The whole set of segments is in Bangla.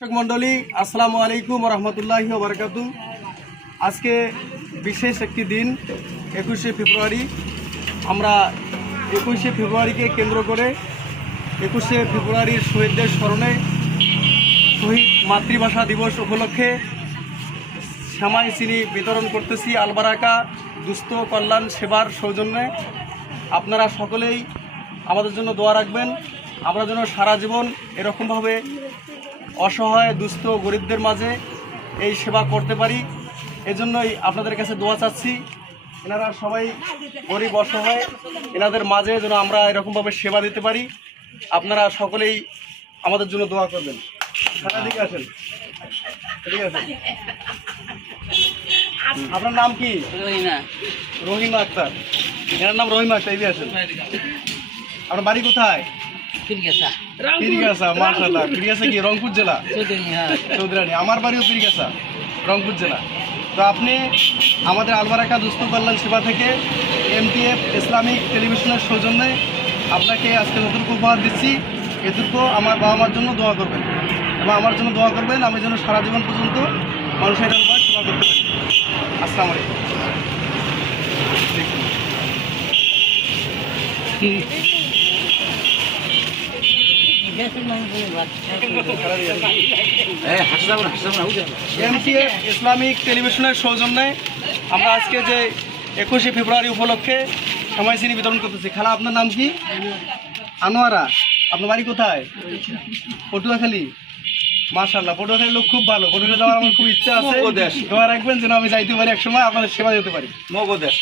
দর্শক মণ্ডলী, আসসালামু আলাইকুম রহমতুল্লাহি বারকাতু আজকে বিশেষ একটি দিন, একুশে ফেব্রুয়ারি। আমরা একুশে ফেব্রুয়ারিকে কেন্দ্র করে একুশে ফেব্রুয়ারির শহীদদের স্মরণে শহীদ মাতৃভাষা দিবস উপলক্ষে শ্যামাই চিনি বিতরণ করতেছি আলবারাকা দুস্থ কল্যাণ সেবার সৌজন্যে। আপনারা সকলেই আমাদের জন্য দোয়া রাখবেন। আমরা যেন সারা জীবন এরকমভাবে অসহায় দুস্থ গরিবদের মাঝে এই সেবা করতে পারি। এজন্যই আপনাদের কাছে দোয়া চাচ্ছি। এনারা সবাই গরিব অসহায় এনাদের মাঝে যেন আমরা এরকমভাবে সেবা দিতে পারি। আপনারা সকলেই আমাদের জন্য দোয়া করবেন। সারা দিকে আসেন। ঠিক আছে আপনার নাম কি? রহিমা। আক্তার। এনার নাম রহিমা আক্তার। এই আছেন আপনার বাড়ি কোথায়? পীরগাছা। মাশাআল্লাহ। পীরগাছা কি? রংপুর জেলা? চৌধুরানী। আমার বাড়িও পীরগাছা রংপুর জেলা। তো আপনি আমাদের আলবারাকা দুস্থ কল্যাণ সেবা থেকে এমটিএফ ইসলামিক টেলিভিশনের সৌজন্যে আপনাকে আজকে যতটুকু উপহার দিচ্ছি এটুকু আমার বাবা মার জন্য দোয়া করবেন। এবং আমার জন্য দোয়া করবেন আমি যেন সারা জীবন পর্যন্ত মানুষের এরকম সেবা করতে পারি। আসসালামু আলাইকুম। ইসলামিক টেলিভিশনের সৌজন্যে আমরা আজকে যে একুশে ফেব্রুয়ারি উপলক্ষে সময়সিনী বিতরণ করতেছি। খালা আপনার নাম কি? আনোয়ারা। আপনার বাড়ি কোথায়? পটুয়াখালী। মাশাল্লাহ পটুয়াখালী লোক খুব ভালো। পটুয়াখালী যাওয়ার আমার খুব ইচ্ছা আছে। দোয়া রাখবেন যেন আমি যাইতে পারি এক সময় আপনাদের সেবা দিতে পারি। মগদেশ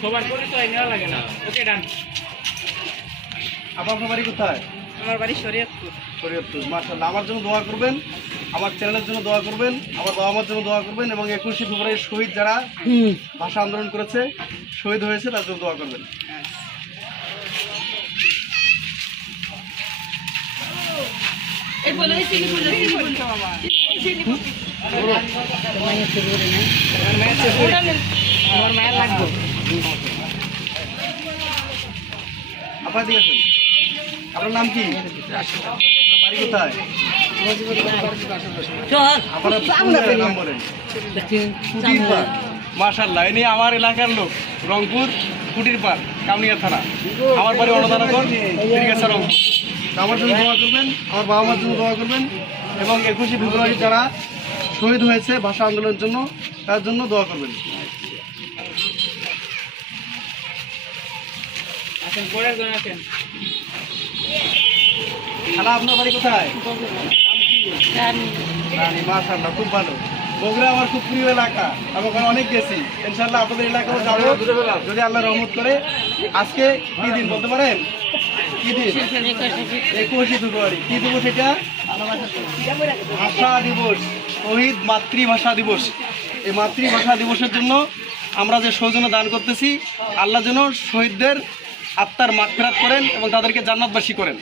সবার পরিচয় নেওয়া লাগে না ওকে ডান আপনার বাড়ি কোথায় আমার বাড়ি শরীয়তপুর। শরীয়তপুর। মাশাল্লাহ আমার জন্য দোয়া করবেন আমার চ্যানেলের জন্য দোয়া করবেন আমার বাবা মার জন্য দোয়া করবেন এবং একুশে ফেব্রুয়ারি শহীদ যারা ভাষা আন্দোলন করেছে শহীদ হয়েছে তার জন্য দোয়া করবেন। আপনার ঠিক আপনার নাম কি? বাড়ি কোথায়? আপনার কোন নাম বলেন? কুটির পাড়। মাশাল্লাহ ইনি আমার এলাকার লোক রংপুর কুটির পাড় কামনিয়া থানা। আমার বাড়ি অনদানগর তিরিগাছা রংপুর। আমার জন্য দোয়া করবেন আমার বাবা মার জন্য দোয়া করবেন এবং একুশে ফেব্রুয়ারি যারা শহীদ হয়েছে ভাষা আন্দোলনের জন্য তার জন্য দোয়া করবেন। খালা আপনার বাড়ি কোথায়? খুব ভালো। বগুড়া আমার খুব প্রিয় এলাকা আমি ওখানে অনেক গেছি। ইনশাআল্লাহ আপনাদের এলাকাও যাব। যদি আল্লাহ রহমত করে আজকে কি দিন বলতে পারেন? কি দিন? একুশে ফেব্রুয়ারি। কি দিবস এটা? ভাষা দিবস। শহীদ মাতৃভাষা দিবস। এই মাতৃভাষা দিবসের জন্য আমরা যে সৌজন্য দান করতেছি, আল্লাহ যেন শহীদদের আত্মার মাগফিরাত করেন এবং তাদেরকে জান্নাতবাসী করেন।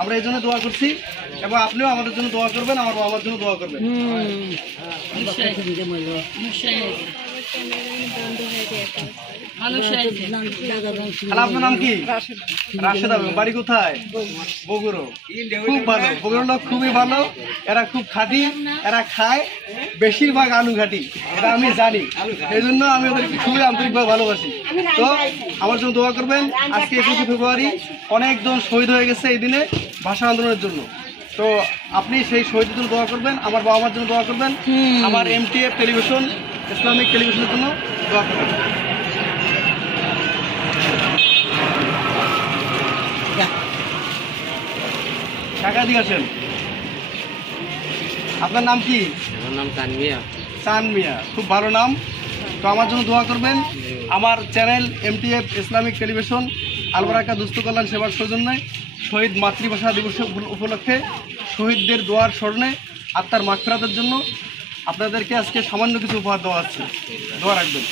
আমরা এই জন্য দোয়া করছি এবং আপনিও আমাদের জন্য দোয়া করবেন, আমার বাবার জন্য দোয়া করবেন। আপনার নাম কি রাশেদ আবেগ বাড়ি কোথায় বগুড়ো খুব ভালো বগুড়ো লোক খুবই ভালো এরা খুব খাঁটি এরা খায় বেশিরভাগ আলু ঘাটি এটা আমি জানি এই জন্য আমি ওদেরকে খুবই আন্তরিকভাবে ভালোবাসি তো আমার জন্য দোয়া করবেন আজকে একুশে ফেব্রুয়ারি অনেকজন শহীদ হয়ে গেছে এই দিনে ভাষা আন্দোলনের জন্য তো আপনি সেই শহীদের জন্য দোয়া করবেন আমার বাবা মার জন্য দোয়া করবেন আমার এমটিএফ টেলিভিশন ইসলামিক টেলিভিশনের জন্য দোয়া করবেন। আসেন। আপনার নাম কি? আমার নাম তানমিয়া। চান মিয়া খুব ভালো নাম। তো আমার জন্য দোয়া করবেন। আমার channel MTF Islamic television Albaraka দুস্থ কল্যাণ সেবার সৌজন্যে শহীদ মাতৃভাষা দিবস উপ- উপলক্ষে শহীদদের দোয়ার স্মরণে আত্মার মাগফিরাতের জন্য আপনাদেরকে আজকে সামান্য কিছু উপহার দেওয়া হচ্ছে দোয়া রাখবেন।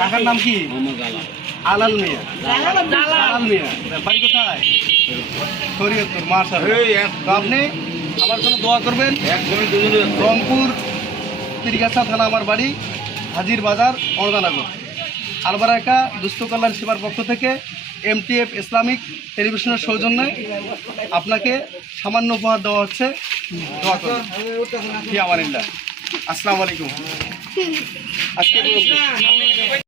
কাকার নাম কি? আলাল মিয়া। আলাল মিয়া। বাড়ি কোথায়? শরীয়তপুর মার্শাল আপনি আমার জন্য দোয়া করবেন। রংপুর তিরিগাছা থানা আমার বাড়ি হাজির বাজার অর্দানগর আলবারাকা দুস্থ কল্যাণ সেবার পক্ষ থেকে এমটিএফ ইসলামিক টেলিভিশনের সৌজন্যে আপনাকে সামান্য উপহার দেওয়া হচ্ছে। আসসালামু আলাইকুম। আজকে